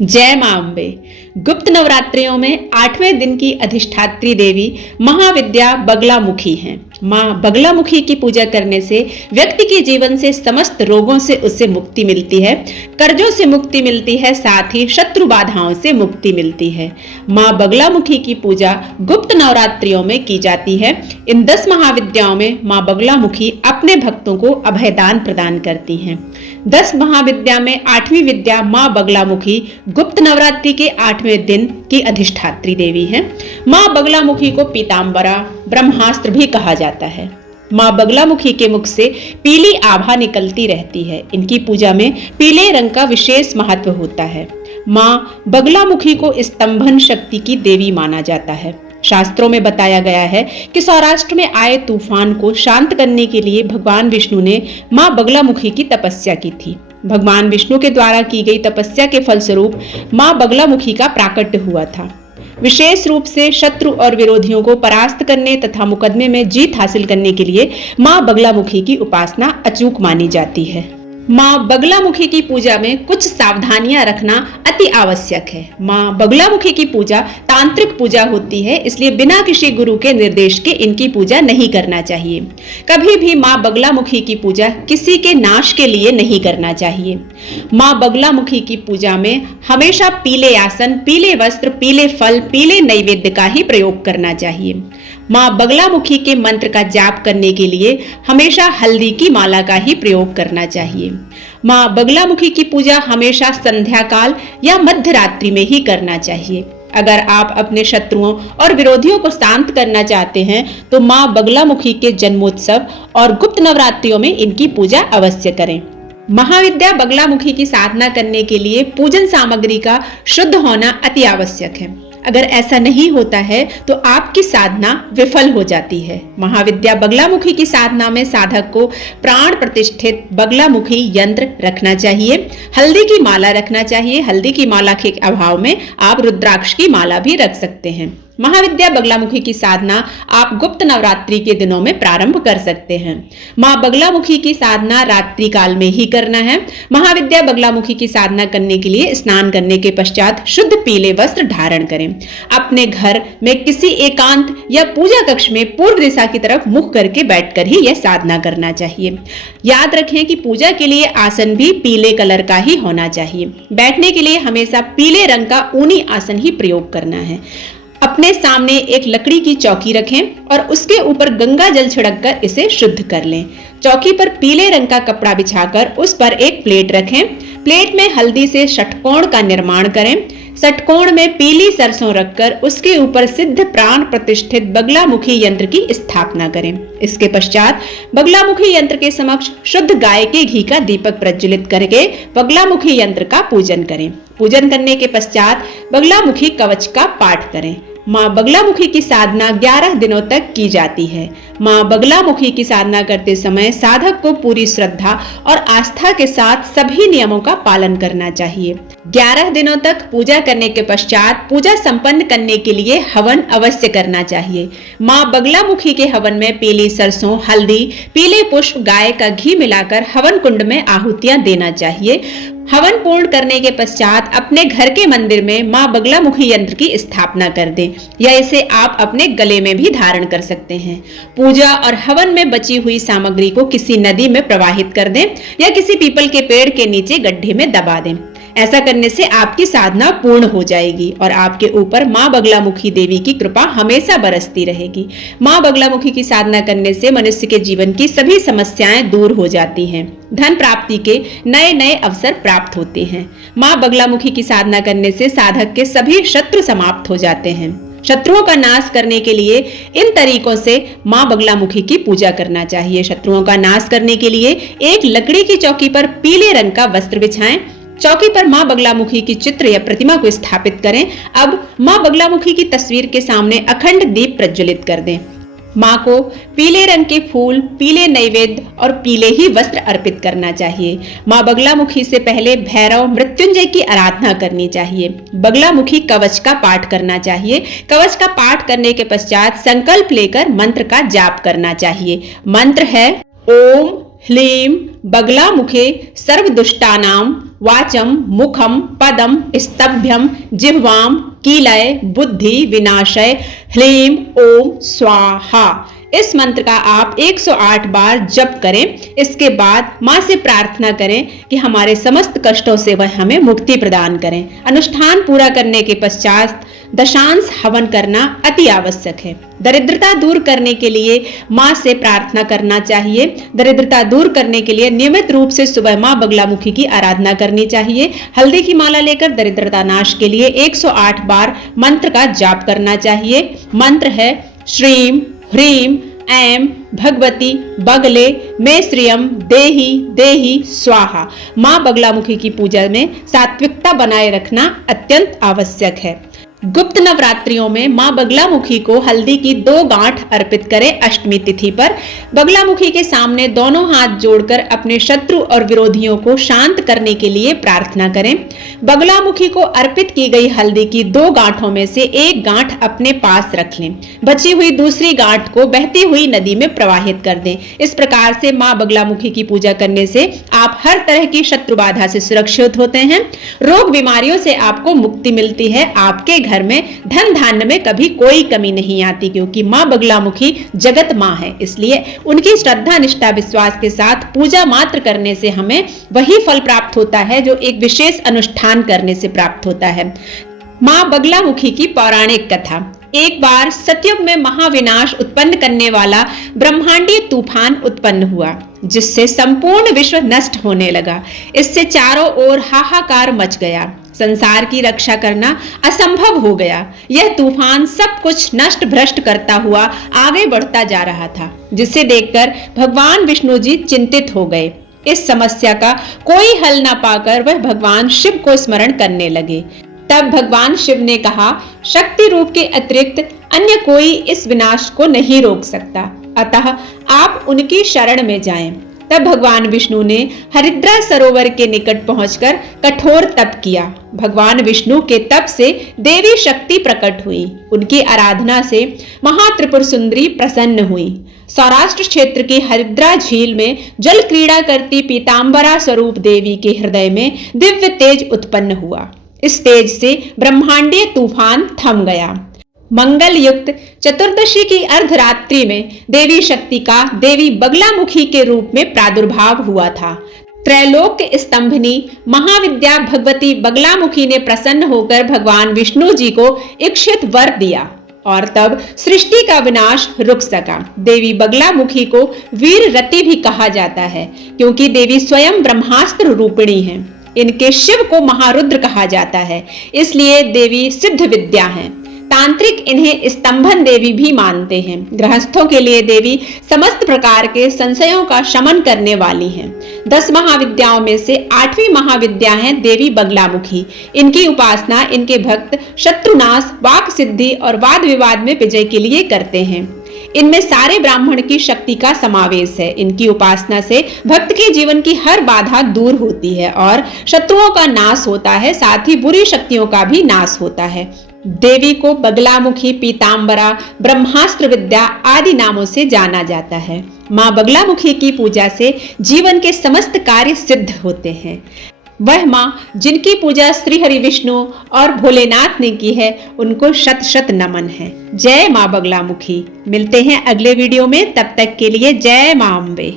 जय मां अम्बे। गुप्त नवरात्रियों में 8वें दिन की अधिष्ठात्री देवी महाविद्या बगलामुखी हैं। मां बगलामुखी की पूजा करने से व्यक्ति के जीवन से समस्त रोगों से उसे मुक्ति मिलती है, कर्जों से मुक्ति मिलती है, साथ ही शत्रु बाधाओं से मुक्ति मिलती है। मां बगलामुखी की पूजा गुप्त नवरात्रियों में की जाती है। इन 10 महाविद्याओं में मां बगलामुखी अपने भक्तों को अभयदान प्रदान करती हैं। 10 महाविद्या में 8वीं विद्या मां बगलामुखी गुप्त नवरात्रि के 8वें दिन की अधिष्ठात्री देवी है। मां बगलामुखी को पीतांबरा ब्रह्मास्त्र भी कहा जाता है। मां बगलामुखी के मुख से पीली आभा निकलती रहती है। इनकी पूजा में पीले रंग का विशेष महत्व होता है। मां बगलामुखी को स्तंभन शक्ति की देवी माना जाता है। शास्त्रों में बताया गया है कि सौराष्ट्र में आए तूफान को शांत करने के लिए भगवान विष्णु ने मां बगलामुखी की तपस्या की थी। भगवान विष्णु के द्वारा की गई तपस्या के फलस्वरूप मां बगलामुखी का प्राकट्य हुआ था। विशेष रूप से शत्रु और विरोधियों को परास्त करने तथा मुकदमे में जीत हासिल करने के लिए मां बगलामुखी की उपासना अचूक मानी जाती है। मां बगलामुखी की पूजा में कुछ सावधानियां रखना अति आवश्यक है। मां बगलामुखी की पूजा तांत्रिक पूजा होती है, इसलिए बिना किसी गुरु के निर्देश के इनकी पूजा नहीं करना चाहिए। कभी भी मां बगलामुखी की पूजा किसी के नाश के लिए नहीं करना चाहिए। मां बगलामुखी की पूजा में हमेशा पीले आसन, पीले वस्त्र, पीले फल, पीले नैवेद्य का ही प्रयोग करना चाहिए। मां बगलामुखी के मंत्र का जाप करने के लिए हमेशा हल्दी की माला का ही प्रयोग करना चाहिए। मां बगलामुखी की पूजा हमेशा संध्या काल या मध्य रात्रि में ही करना चाहिए। अगर आप अपने शत्रुओं और विरोधियों को शांत करना चाहते हैं तो मां बगलामुखी के जन्मोत्सव और गुप्त नवरात्रियों में इनकी पूजा अवश्य करें। महाविद्या बगलामुखी की साधना करने के लिए पूजन सामग्री का शुद्ध होना अति आवश्यक है। अगर ऐसा नहीं होता है तो आपकी साधना विफल हो जाती है। महाविद्या बगलामुखी की साधना में साधक को प्राण प्रतिष्ठित बगलामुखी यंत्र रखना चाहिए, हल्दी की माला रखना चाहिए। हल्दी की माला के अभाव में आप रुद्राक्ष की माला भी रख सकते हैं। महाविद्या बगलामुखी की साधना आप गुप्त नवरात्रि के दिनों में प्रारंभ कर सकते हैं। मां बगलामुखी की साधना रात्रि काल में ही करना है। महाविद्या बगलामुखी की साधना करने के लिए स्नान करने के पश्चात शुद्ध पीले वस्त्र धारण करें। अपने घर में किसी एकांत या पूजा कक्ष में पूर्व दिशा की तरफ मुख करके बैठकर ही यह साधना करना चाहिए। याद रखें कि पूजा के लिए आसन भी पीले कलर का ही होना चाहिए। बैठने के लिए हमेशा पीले रंग का ऊनी आसन ही प्रयोग करना है। अपने सामने एक लकड़ी की चौकी रखें और उसके ऊपर गंगा जल छिड़ककर इसे शुद्ध कर लें। चौकी पर पीले रंग का कपड़ा बिछाकर उस पर एक प्लेट रखें। प्लेट में हल्दी से षटकोण का निर्माण करें। षटकोण में पीली सरसों रखकर उसके ऊपर सिद्ध प्राण प्रतिष्ठित बगलामुखी यंत्र की स्थापना करें। इसके पश्चात बगलामुखी यंत्र के समक्ष शुद्ध गाय के घी का दीपक प्रज्वलित करके बगलामुखी यंत्र का पूजन करें। पूजन करने के पश्चात बगलामुखी कवच का पाठ करें। मां बगलामुखी की साधना 11 दिनों तक की जाती है। मां बगलामुखी की साधना करते समय साधक को पूरी श्रद्धा और आस्था के साथ सभी नियमों का पालन करना चाहिए। 11 दिनों तक पूजा करने के पश्चात पूजा संपन्न करने के लिए हवन अवश्य करना चाहिए। मां बगलामुखी के हवन में पीली सरसों, हल्दी, पीले पुष्प, गाय का घी मिलाकर हवन कुंड में आहुतियां देना चाहिए। हवन पूर्ण करने के पश्चात अपने घर के मंदिर में मां बगलामुखी यंत्र की स्थापना कर दें या इसे आप अपने गले में भी धारण कर सकते हैं। पूजा और हवन में बची हुई सामग्री को किसी नदी में प्रवाहित कर दें या किसी पीपल के पेड़ के नीचे गड्ढे में दबा दें। ऐसा करने से आपकी साधना पूर्ण हो जाएगी और आपके ऊपर मां बगलामुखी देवी की कृपा हमेशा बरसती रहेगी। मां बगलामुखी की साधना करने से मनुष्य के जीवन की सभी समस्याएं दूर हो जाती हैं। धन प्राप्ति के नए नए अवसर प्राप्त होते हैं। मां बगलामुखी की साधना करने से साधक के सभी शत्रु समाप्त हो जाते हैं। शत्रुओं का नाश करने के लिए इन तरीकों से मां बगलामुखी की पूजा करना चाहिए। शत्रुओं का नाश करने के लिए एक लकड़ी की चौकी पर पीले रंग का वस्त्र बिछाएं। चौकी पर मां बगलामुखी की चित्र या प्रतिमा को स्थापित करें। अब मां बगलामुखी की तस्वीर के सामने अखंड दीप प्रज्वलित कर दें। मां को पीले रंग के फूल, पीले नैवेद्य और पीले ही वस्त्र अर्पित करना चाहिए। मां बगलामुखी से पहले भैरव मृत्युंजय की आराधना करनी चाहिए। बगलामुखी कवच का पाठ करना चाहिए। कवच का पाठ करने के पश्चात संकल्प लेकर मंत्र का जाप करना चाहिए। मंत्र है ओम ह्लीं बगलामुखे सर्वदुष्टानां वाचम मुखम पदम स्तभ्यम जिह्वाम कीलय बुद्धि विनाशय ह्लीं ओम स्वाहा। इस मंत्र का आप 108 बार जप करें। इसके बाद माँ से प्रार्थना करें कि हमारे समस्त कष्टों से वह हमें मुक्ति प्रदान करें। अनुष्ठान पूरा करने के पश्चात दशांश हवन करना अति आवश्यक है। दरिद्रता दूर करने के लिए माँ से प्रार्थना करना चाहिए। दरिद्रता दूर करने के लिए नियमित रूप से सुबह माँ बगलामुखी की आराधना करनी चाहिए। हल्दी की माला लेकर दरिद्रता नाश के लिए 108 बार मंत्र का जाप करना चाहिए। मंत्र है श्रीम ह्रीम ऐं भगवती बगले में श्रियम देहि देहि स्वाहा। माँ बगलामुखी की पूजा में सात्विकता बनाए रखना अत्यंत आवश्यक है। गुप्त नवरात्रियों में माँ बगलामुखी को हल्दी की 2 गांठ अर्पित करें। अष्टमी तिथि पर बगलामुखी के सामने दोनों हाथ जोड़कर अपने शत्रु और विरोधियों को शांत करने के लिए प्रार्थना करें। बगलामुखी को अर्पित की गई हल्दी की 2 गांठों में से 1 गांठ अपने पास रख लें। बची हुई दूसरी गांठ को बहती हुई नदी में प्रवाहित कर दें। इस प्रकार से माँ बगलामुखी की पूजा करने से आप हर तरह की शत्रु बाधा से सुरक्षित होते हैं। रोग बीमारियों से आपको मुक्ति मिलती है। आपके घर में धन धान्य में कभी कोई कमी नहीं आती, क्योंकि माँ बगलामुखी जगत माँ है। इसलिए उनकी श्रद्धा निष्ठा विश्वास के साथ पूजा मात्र करने से हमें वही फल प्राप्त होता है जो एक विशेष अनुष्ठान करने से प्राप्त होता है। माँ बगलामुखी की पौराणिक कथा। एक बार सतयुग में महाविनाश उत्पन्न करने वाला ब्रह्मांडीय तूफान उत्पन्न हुआ, जिससे संपूर्ण विश्व नष्ट होने लगा। इससे चारों ओर हाहाकार मच गया। संसार की रक्षा करना असंभव हो गया। यह तूफान सब कुछ नष्ट भ्रष्ट करता हुआ आगे बढ़ता जा रहा था, जिसे देखकर भगवान विष्णु जी चिंतित हो गए। इस समस्या का कोई हल न पाकर वह भगवान शिव को स्मरण करने लगे। तब भगवान शिव ने कहा, शक्ति रूप के अतिरिक्त अन्य कोई इस विनाश को नहीं रोक सकता, अतः आप उनकी शरण में जाएं। तब भगवान विष्णु ने हरिद्रा सरोवर के निकट पहुंचकर कठोर तप किया। भगवान विष्णु के तप से देवी शक्ति प्रकट हुई। उनकी आराधना से महात्रिपुर सुंदरी प्रसन्न हुई। सौराष्ट्र क्षेत्र की हरिद्रा झील में जल क्रीड़ा करती पीतांबरा स्वरूप देवी के हृदय में दिव्य तेज उत्पन्न हुआ। इस तेज से ब्रह्मांडीय तूफान थम गया। मंगल युक्त चतुर्दशी की अर्धरात्रि में देवी शक्ति का देवी बगलामुखी के रूप में प्रादुर्भाव हुआ था। त्रैलोक्य स्तंभनी महाविद्या भगवती बगलामुखी ने प्रसन्न होकर भगवान विष्णु जी को इच्छित वर दिया और तब सृष्टि का विनाश रुक सका। देवी बगलामुखी को वीर रति भी कहा जाता है, क्योंकि देवी स्वयं ब्रह्मास्त्र रूपिणी है। इनके शिव को महारुद्र कहा जाता है, इसलिए देवी सिद्ध विद्या है। तांत्रिक इन्हें स्तंभन देवी भी मानते हैं। गृहस्थों के लिए देवी समस्त प्रकार के संशयों का शमन करने वाली हैं। 10 महाविद्याओं में से 8वीं महाविद्या है देवी बगलामुखी। इनकी उपासना इनके भक्त शत्रुनाश, वाक सिद्धि और वाद विवाद में विजय के लिए करते हैं। इनमें सारे ब्राह्मण की शक्ति का समावेश है। इनकी उपासना से भक्त के जीवन की हर बाधा दूर होती है और शत्रुओं का नाश होता है, साथ ही बुरी शक्तियों का भी नाश होता है। देवी को बगलामुखी, पीतांबरा, ब्रह्मास्त्र विद्या आदि नामों से जाना जाता है। माँ बगलामुखी की पूजा से जीवन के समस्त कार्य सिद्ध होते हैं। वह माँ जिनकी पूजा श्री हरि विष्णु और भोलेनाथ ने की है, उनको शत शत नमन है। जय माँ बगलामुखी। मिलते हैं अगले वीडियो में, तब तक के लिए जय माँ अम्बे।